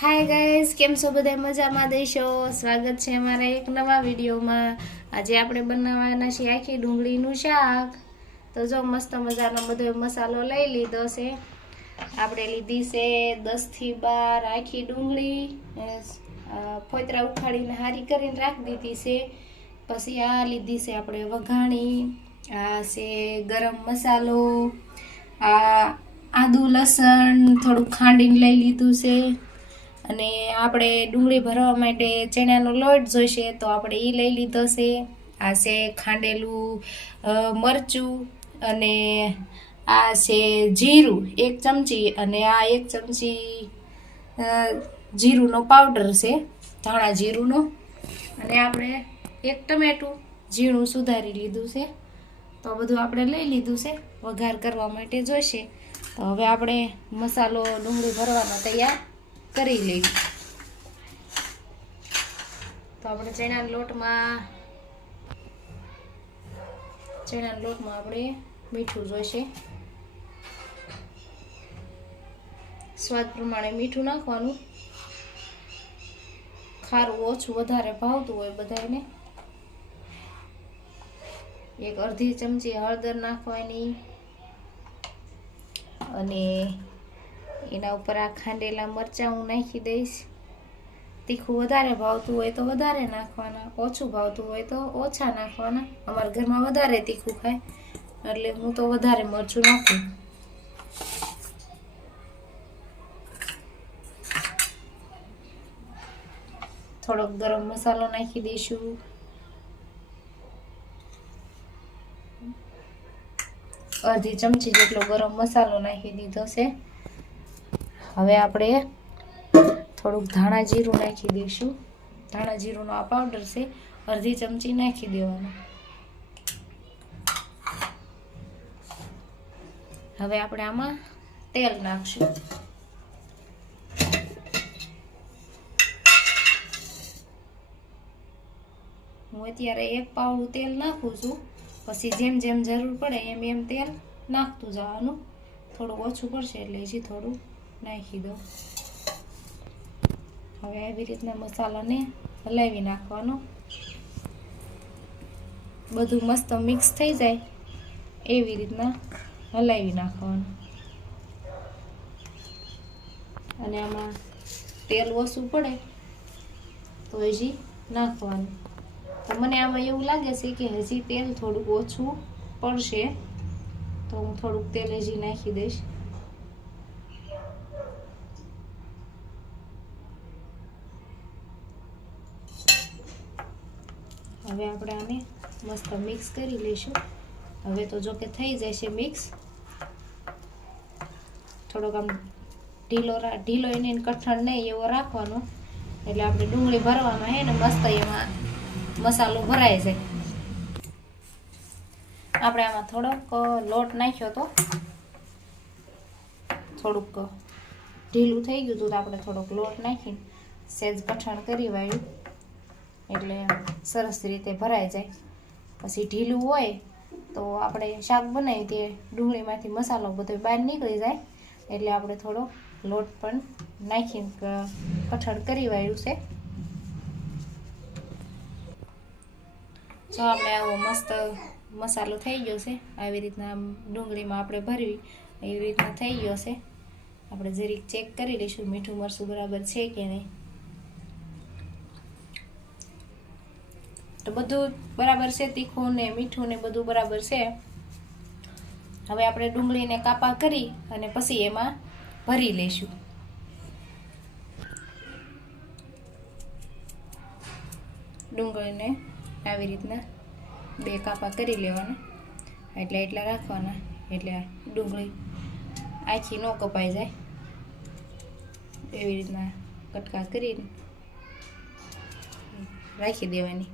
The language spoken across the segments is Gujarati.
હાય ગાઈઝ, કેમ છો બધા? મજામાં દેશો? સ્વાગત છે અમારા એક નવા વિડીયોમાં. આજે આપણે બનાવવાના છીએ આખી ડુંગળીનું શાક. તો જો મસ્ત મજાનો બધો મસાલો લઈ લીધો છે. આપણે લીધી છે 10 થી 12 આખી ડુંગળી, ફોતરા ઉખાડીને હારી કરીને રાખી દીધી છે. પછી આ લીધી છે આપણે વઘાણી, આ છે ગરમ મસાલો, આ આદુ લસણ થોડું ખાંડીને લઈ લીધું છે. અને આપણે ડુંગળી ભરવા માટે ચણાનો લોટ જોઈશે, તો આપણે એ લઈ લીધો છે. આ છે ખાંડેલું મરચું, અને આ છે જીરું 1 ચમચી, અને આ 1 ચમચી જીરુંનો પાવડર છે, ધાણા જીરુંનો. અને આપણે 1 ટમેટું ઝીણું સુધારી લીધું છે. તો બધું આપણે લઈ લીધું છે, વઘાર કરવા માટે જોઈશે. તો હવે આપણે મસાલો ડુંગળી ભરવાનો તૈયાર કરી લેવી. તો આપણે ચણાના લોટમાં આપણે મીઠું જોઈશે. સ્વાદ પ્રમાણે મીઠું નાખવાનું. ખારું ઓછું વધારે ભાવતું હોય બધાને. 1 અડધી ચમચી હળદર નાખવાની, અને એના ઉપર આ ખાંડેલા મરચાં હું નાખી દઈશ. તીખું વધારે ભાવતું હોય તો વધારે નાખવાના, ઓછું ભાવતું હોય તો ઓછા નાખવાના. અમારા ઘરમાં વધારે તીખું ખાય એટલે હું તો વધારે મરચું નાખું. થોડોક ગરમ મસાલો નાખી દઈશું. અડધી ચમચી જેટલો ગરમ મસાલો નાખી દીધો છે. હવે આપણે થોડુંક ધાણા જીરું નાખી દઈશું. ધાણા જીરુંનો આ પાવડર છે, અડધી ચમચી નાખી દેવાનો. હવે આપણે આમાં તેલ નાખશું. હું અત્યારે 1 પાવડું તેલ નાખું છું. પછી જેમ જેમ જરૂર પડે એમ એમ તેલ નાખતું જવાનું. થોડું ઓછું પડશે એટલે હજી થોડું નાખી દો. હવે આવી રીતના મસાલાને હલાવી નાખવાનો. બધું મસ્ત મિક્સ થઈ જાય એવી રીતના હલાવી નાખવાનું. અને આમાં તેલ ઓછું પડે તો હજી નાખવાનું. તો મને આમાં એવું લાગે છે કે હજી તેલ થોડુંક ઓછું પડશે, તો હું થોડુંક તેલ હજી નાખી દઈશ. હવે આપણે આને મસ્ત મિક્સ કરી લઈશું. હવે તો જો કે થઈ જાય છે મિક્સ. થોડોક આમ ઢીલો એને કઠણ નહીં એવો રાખવાનો, એટલે આપણે ડુંગળી ભરવામાં હે ને મસ્ત એમાં મસાલો ભરાય છે. આપણે આમાં થોડોક લોટ નાખ્યો તો થોડુંક ઢીલું થઈ ગયું હતું, તો આપણે થોડોક લોટ નાખીને સહેજ કઠણ કરી વાળ્યું એટલે સરસ રીતે ભરાઈ જાય. પછી ઢીલું હોય તો આપણે શાક બનાવી તે ડુંગળીમાંથી મસાલો બધો બહાર નીકળી જાય, એટલે આપણે થોડો લોટ પણ નાખીને કઠણ કરી વાળ્યું છે. જો આપણે આવો મસ્ત મસાલો થઈ ગયો છે. આવી રીતના ડુંગળીમાં આપણે ભરવી એવી રીતના થઈ ગયો છે. આપણે જરીક ચેક કરી લઈશું મીઠું મરચું બરાબર છે કે નહીં. તો બધું બરાબર છે, તીખું ને મીઠું ને બધું બરાબર છે. હવે આપણે ડુંગળીને કાપા કરી અને પછી એમાં ભરી લઈશું. ડુંગળીને આવી રીતના 2 કાપા કરી લેવાના, એટલા રાખવાના, એટલે ડુંગળી આખી ન કપાઈ જાય. એવી રીતના કટકા કરીને રાખી દેવાની.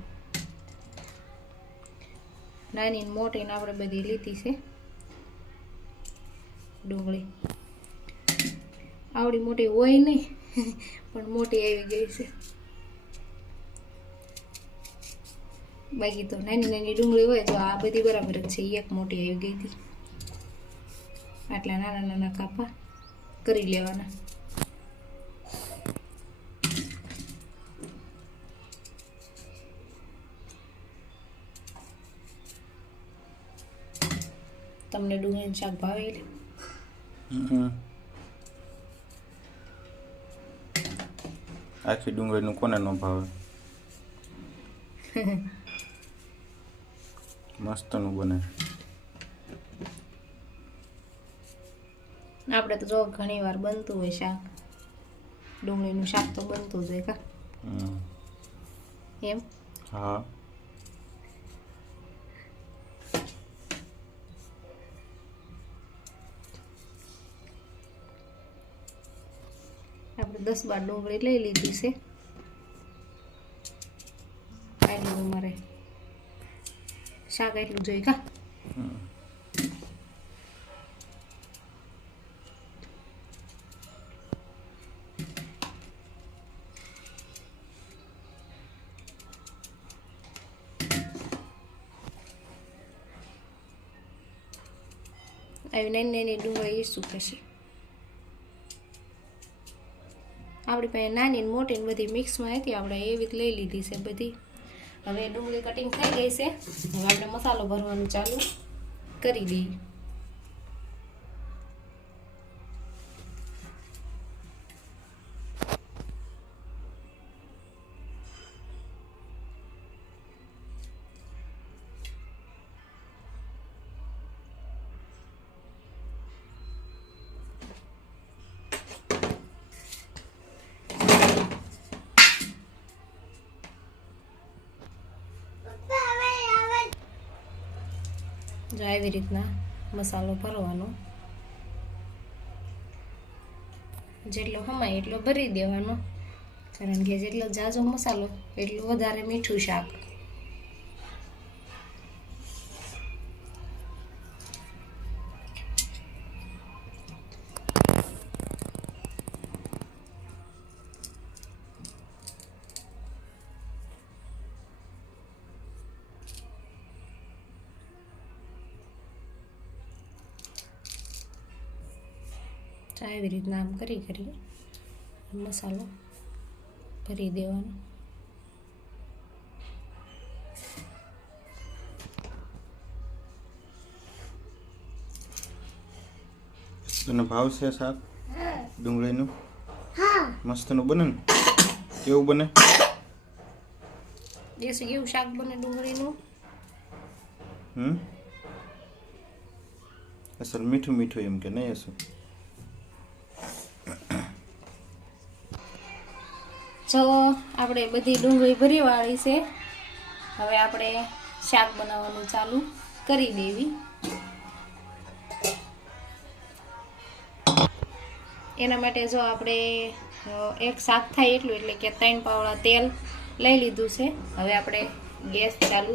નાની મોટીને આપણે બધી લીધી છે ડુંગળી. આવડી મોટી હોય નહીં પણ મોટી આવી ગઈ છે. બાકી તો નાની ડુંગળી હોય તો આ બધી બરાબર જ છે. 1 મોટી આવી ગઈ હતી. આટલા નાના કાપા કરી લેવાના. તમને ડુંગળીનું શાક ભાવે એટલે આખી ડુંગળીનું કોને ન ભાવે? મસ્તનું બને. આપણે તો જો ઘણી વાર બનતું હોય શાક, ડુંગળીનું શાક તો બનતું જ હોય કા એમ? હા. આપણે 10-12 ડુંગળી લઈ લીધી છે. આટલું મારે શાક એટલું જોઈએ કા? આવી નાની નાની ડુંગળી શું થશે? આપણી પાસે નાની ને મોટી ને બધી મિક્સમાં હતી, આપણે એવી જ લઈ લીધી છે બધી. હવે ડુંગળી કટિંગ થઈ ગઈ છે. હવે આપણે મસાલો ભરવાનું ચાલુ કરી દઈએ. જો આવી રીતના મસાલો ભરવાનો, જેટલો હમાય એટલો ભરી દેવાનો, કારણ કે જેટલો ઝાઝો મસાલો એટલું વધારે મીઠું શાક. આવી રીતના આમ કરી મસાલો ભરી દેવાનો. તને ભાવશે શાક ડુંગળીનું? મસ્તનું બને ને? કેવું બને? દેશી કેવું શાક બને ડુંગળીનું? અસલ મીઠું મીઠું એમ કે નહીં? અસલ જો આપણે બધી ડુંગળી ભરી વાળી છે. હવે આપણે શાક બનાવવાનું ચાલુ કરી દેવી. એના માટે જો આપણે એક શાક થાય એટલું, એટલે કે 3 પાવડા તેલ લઈ લીધું છે. હવે આપણે ગેસ ચાલુ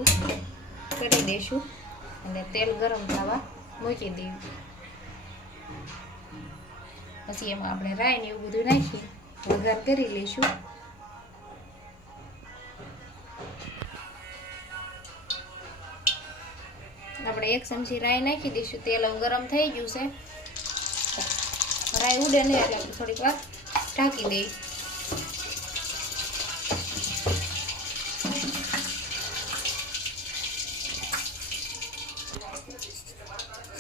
કરી દઈશું અને તેલ ગરમ થવા મૂકી દેવું. પછી એમાં આપણે રાઈ ને એવું બધું નાખી વઘાર કરી લઈશું. આપણે 1 ચમચી રાઈ નાખી દઈશું. તેલ ગરમ થઈ ગયું છે. રાઈ ઉડે નહીં એટલે થોડીક વાર ઢાંકી દઈ.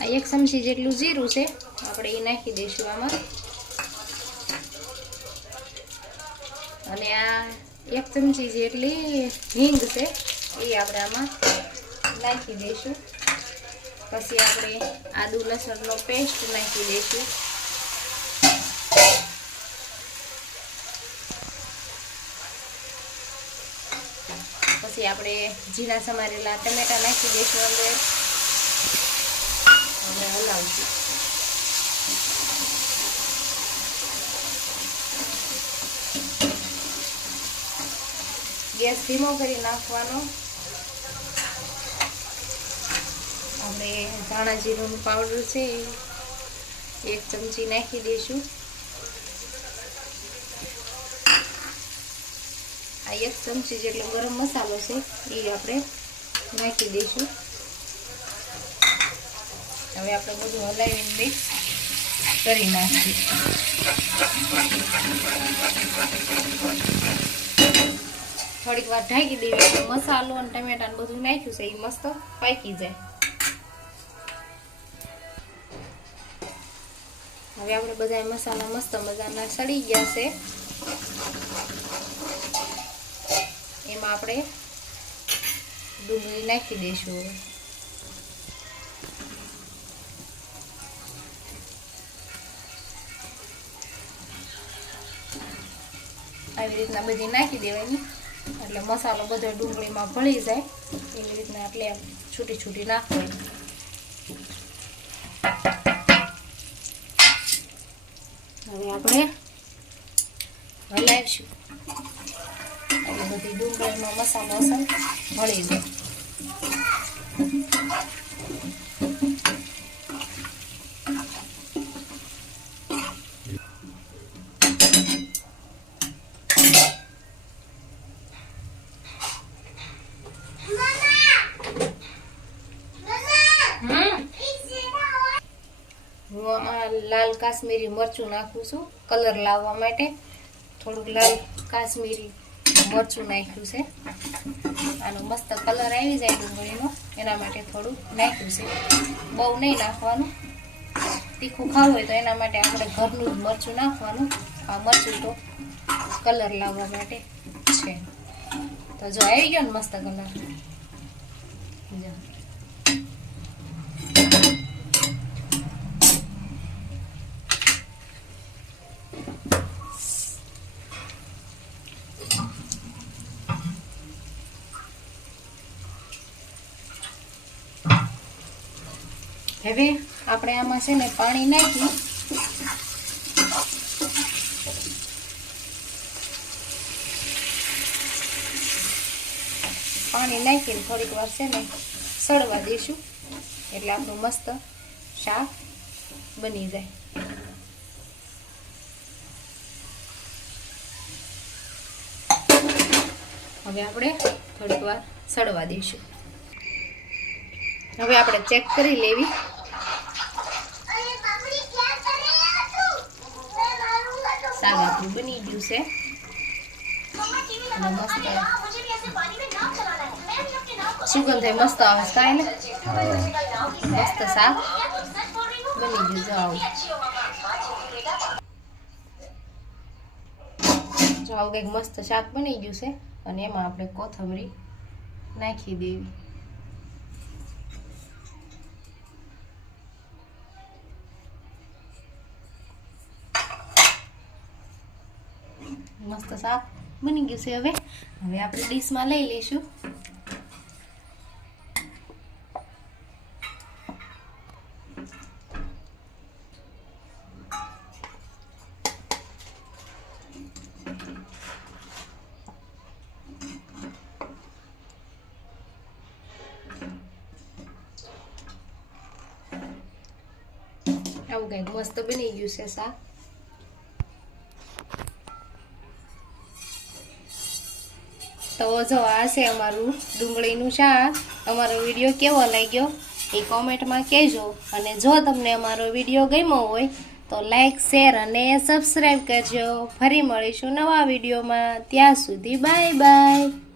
આ 1 ચમચી જેટલું જીરું છે, આપણે એ નાખી દઈશું આમાં. અને આ 1 ચમચી જેટલી હિંગ છે, એ આપણે આમાં નાખી દઈશું. પછી આપણે આદુ લસણનો પેસ્ટ નાખી દઈશું. પછી આપણે ઝીણા સમારેલા ટમેટા નાખી દઈશું અંદર. હવે હલાવશું. ગેસ ધીમો કરી નાખવાનો. આપણે ધાણા જીરુંનું પાવડર છે 1 ચમચી નાખી દઈશું. આ 1 ચમચી જેટલો ગરમ મસાલો છે એ આપણે નાખી દઈશું. હવે આપણે બધું હલાવીને મિક્સ કરી નાખીએ. થોડીક વાર ઢાંકી દેવી. મસાલો અને ટમેટા બધું નાખ્યું છે એ મસ્ત પાકી જાય. હવે આપણે બધા મસાલા મસ્ત મજાના સડી ગયા છે. એમાં આપણે ડુંગળી નાખી દઈશું. આવી રીતના બધી નાખી દેવાની એટલે મસાલો બધો ડુંગળીમાં ભળી જાય. એવી રીતના એટલે છૂટી છૂટી નાખવાની. હવે આપણે હલાવીશું એટલે બધી ડુંગળીમાં મસાલો અસર ભળી જાય. હું આમાં લાલ કાશ્મીરી મરચું નાખું છું કલર લાવવા માટે. થોડુંક લાલ કાશ્મીરી મરચું નાખ્યું છે. આનો મસ્ત કલર આવી જાય ડુંગળીનો એના માટે થોડુંક નાખ્યું છે. બહુ નહીં નાખવાનું. તીખું ખાવું હોય તો એના માટે આપણે ઘરનું જ મરચું નાખવાનું. આ મરચું તો કલર લાવવા માટે છે. તો જો આવી ગયો ને મસ્ત કલર. જો હવે આપણે આમાં છે ને પાણી નાખી નાખીને થોડીક વાર છે ને સળવા દઈશું એટલે આપણું મસ્ત શાક બની જાય. હવે આપણે થોડીક વાર સળવા દઈશું. હવે આપણે ચેક કરી લેવી. શાક આપણું બની ગયું છે. સુગંધ મસ્ત આવે થાય ને. મસ્ત શાક બની ગયું. જો આવું કંઈક મસ્ત શાક બની ગયું છે. અને એમાં આપણે કોથમરી નાખી દેવી. મસ્ત શાક બની ગયું છે. હવે આપણે ડીશમાં લઈ લઈશું. આવું કંઈક મસ્ત બની ગયું છે શાક. તો જો આ છે અમારું ડુંગળીનું શાક. અમારો વિડીયો કેવો લાગ્યો એ કોમેન્ટમાં કહેજો. અને જો તમને અમારો વિડીયો ગમ્યો હોય તો લાઈક, શેર અને સબસ્ક્રાઈબ કરજો. ફરી મળીશું નવા વિડીયોમાં. ત્યાં સુધી બાય બાય.